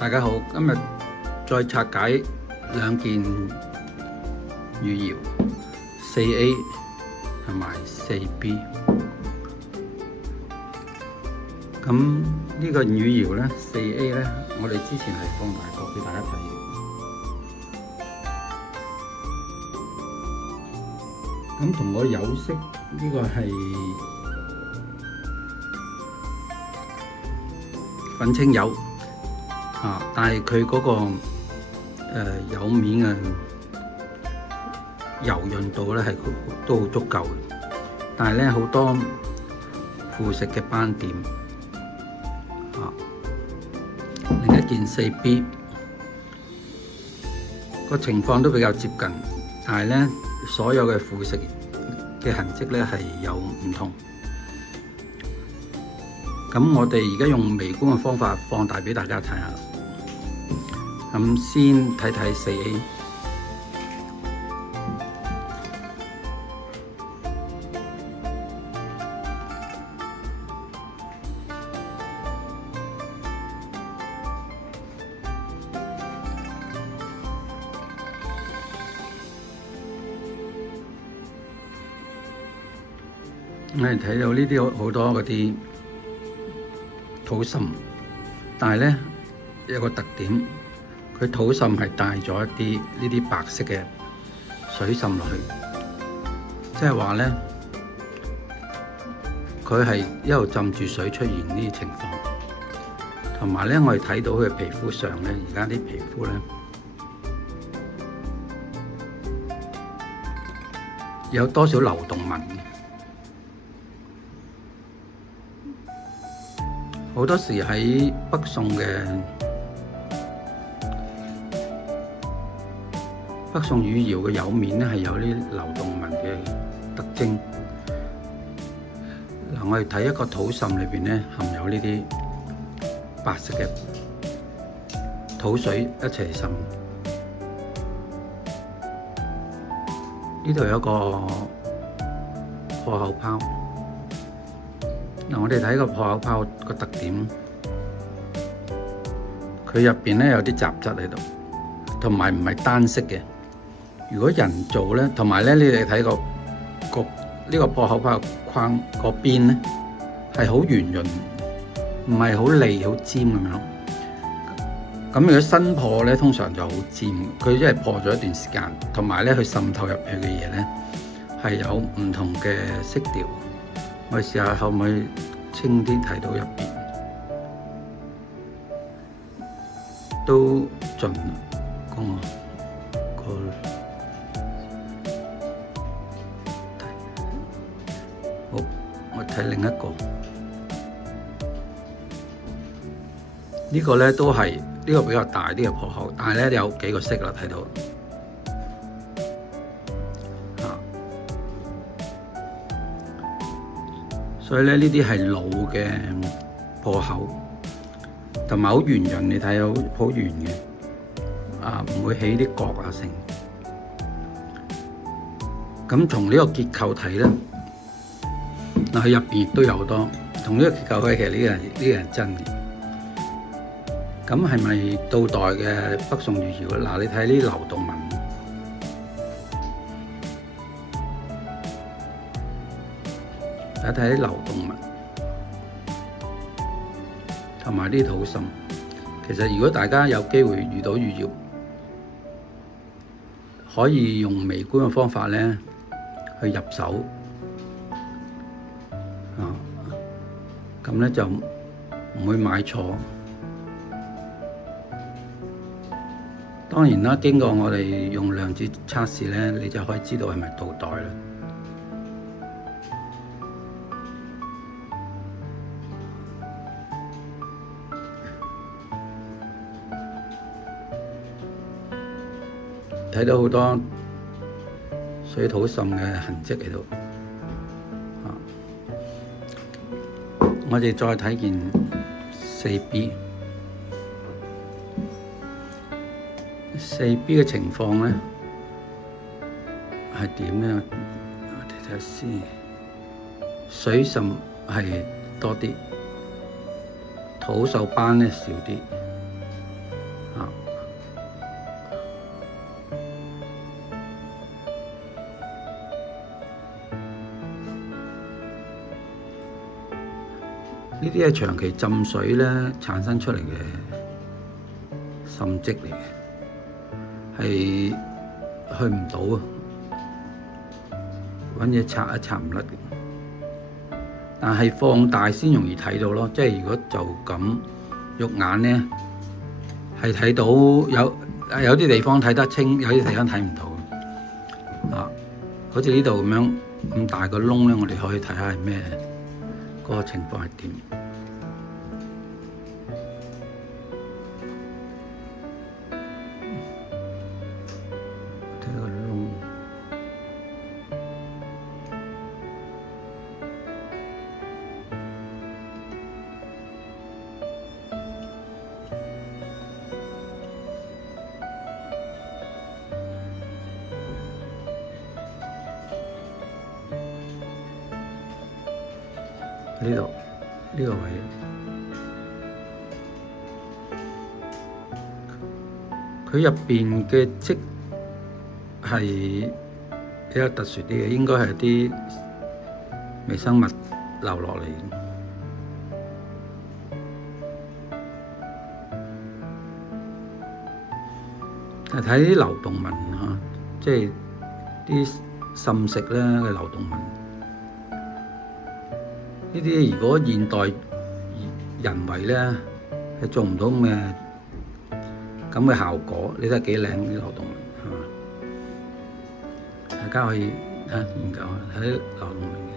大家好，今日再拆解兩件乳窯4A 同埋4B。咁呢個乳窯咧4A咧，我哋之前係放大過俾大家睇嘅。咁同我有色呢個係粉清釉。但係佢嗰個釉面嘅柔潤度咧係都好足夠嘅，但係咧好多腐蝕嘅斑點。另一件4B 個情況都比較接近，但係咧所有嘅腐蝕嘅痕跡咧係有唔同。咁我哋而家用微觀嘅方法放大俾大家睇下。咁先睇睇4A，我哋睇到呢啲好多嗰啲土滲，但係咧有個特點。佢土滲係帶咗一啲呢啲白色嘅水滲落去，即係話咧，佢係一路浸住水出現呢啲情況。同埋咧，我哋睇到佢皮膚上咧，而家啲皮膚咧有多少流動紋嘅，好多時喺北宋乳窯嘅釉面咧係有啲流動紋嘅特徵。嗱，我哋睇一個土滲裏邊咧含有呢啲白色嘅土水一齊滲。呢度有一個破口泡。嗱，我哋睇個破口泡個特點，佢入邊咧有啲雜質喺度，同埋唔係單色嘅。如果人做咧，同埋咧，你哋睇呢個破口泡框嗰邊咧，係好圓潤，唔係好利好尖咁樣。咁如果新破咧，通常就好尖，佢因為破咗一段時間，同埋咧佢滲透入去嘅嘢咧係有唔同嘅色調。我哋試下可唔可以清啲睇到入邊都盡光個。好，我睇另一個，呢個咧都係呢個比較大啲嘅破口，但係咧有幾個色啦，睇到所以咧呢啲係老嘅破口，同埋好圓潤，你睇到好圓嘅，唔會起啲角啊成。咁從呢個結構睇咧。嗱，佢入邊亦都有好多同呢個結構，其實呢個係真嘅。咁係咪到代嘅北宋乳窯咧？嗱，你睇呢啲流動紋，睇啲流動紋，同埋啲土滲。其實如果大家有機會遇到乳窯，可以用微觀嘅方法咧去入手。咁咧就唔會買錯。當然啦，經過我哋用量子測試咧，你就可以知道係咪倒代啦。睇到好多水土滲嘅痕跡喺度。我哋再睇件4B 嘅情況咧係點咧？我哋睇下先，水滲係多啲，土鏽斑咧少啲。呢啲係長期浸水咧產生出嚟嘅滲跡嚟嘅，係去唔到啊！揾嘢拆一拆唔甩嘅，但係放大先容易睇到咯。即係如果就咁肉眼咧，係睇到有啲地方睇得清，有啲地方睇唔到啊。好似呢度咁樣咁大個窿咧，我哋可以睇下係咩嗰個情況係點。呢度呢個位，佢入邊嘅跡係比較特殊啲嘅，應該係啲微生物流落嚟。睇啲流動紋嚇，即係啲滲蝕咧嘅流動紋。呢啲如果現代人為咧係做唔到咁嘅效果，你睇幾靚啲流動紋係嘛？大家可以研究下睇啲流動紋嘅，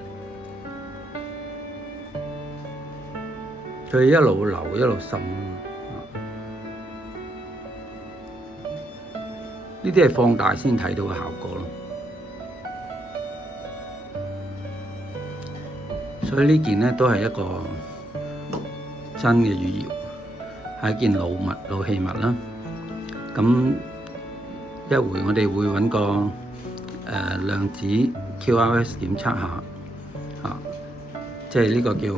佢一路流一路滲。呢啲係放大先睇到嘅效果咯。所以呢件咧都係一個真嘅汝窯，係一件老器物啦。咁一會我哋會揾個量子 QRS 檢測下，即係呢個叫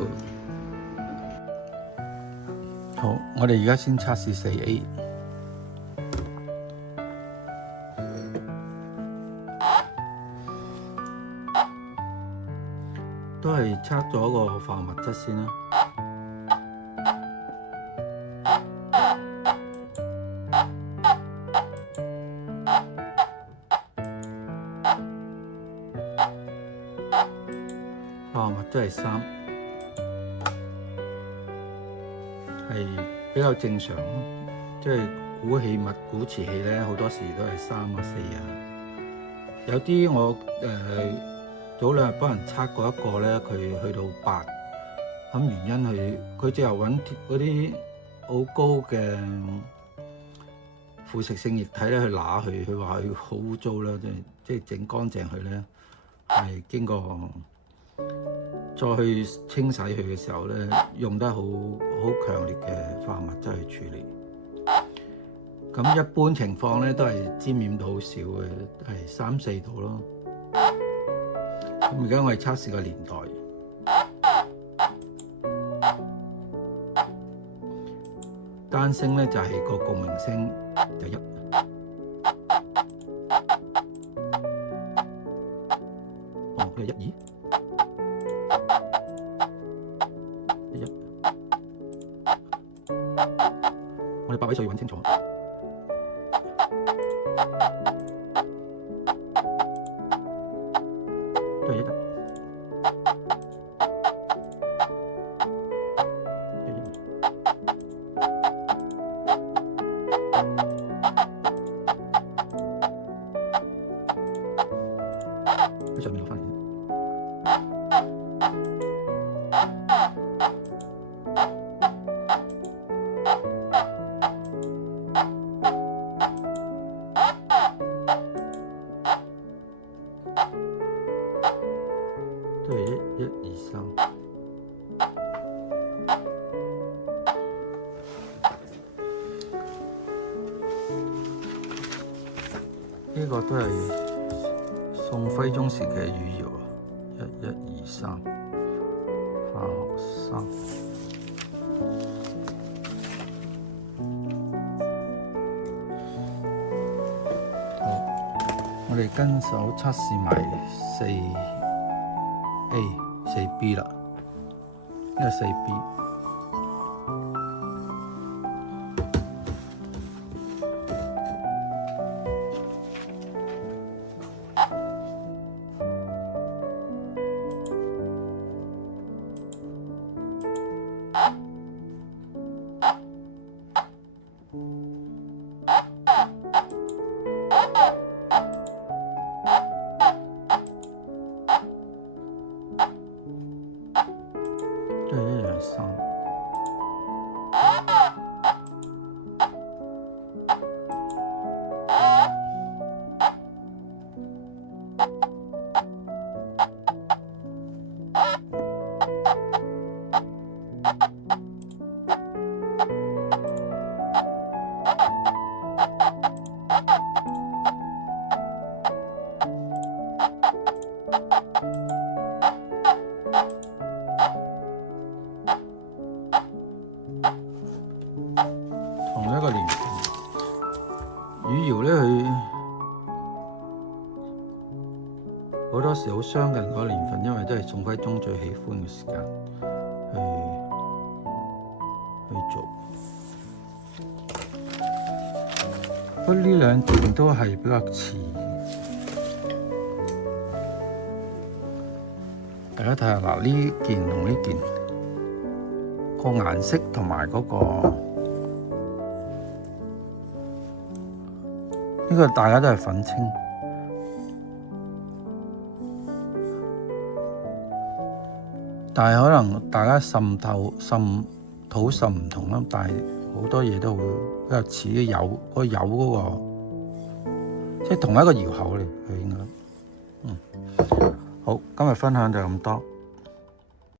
好。我哋而家先測試 4A， 都係測咗個化學物質先啦。化學物質係3，係比較正常。即係古器物、古瓷器咧，好多時都係3啊、4啊。有啲我早兩日幫人測過一個咧，佢去到8。咁原因佢最後揾嗰啲好高嘅腐蝕性液體咧去揦佢話佢好污糟啦，即係整乾淨佢咧，係經過再去清洗佢嘅時候咧，用得好強烈嘅化學物質去處理。咁一般情況咧都係沾染到好少嘅，係3、4度咯。咁而家我哋測試個年代，單星咧就係個共鳴聲就1，佢係1、2、1。我哋8位數要揾清楚。都係1。喺上面落返嚟。都係1、2、3。呢個都係宋徽宗時期嘅汝窯啊，1、2、3，化學3。好，我哋跟手測試埋4A、4B 啦，呢個4B。同一個年份，汝窯咧佢好多時好相近嗰個年份，因為都係宋徽宗最喜歡嘅時間去做。不過呢兩件都係比較似。大家睇下嗱，呢件同呢件個顏色同埋嗰個呢個大家都係粉青，但係可能大家滲土滲唔同啦，但係好多嘢都會比較似啲釉嗰個，即係同一個窯口嚟，佢應該。好，今日分享就咁多。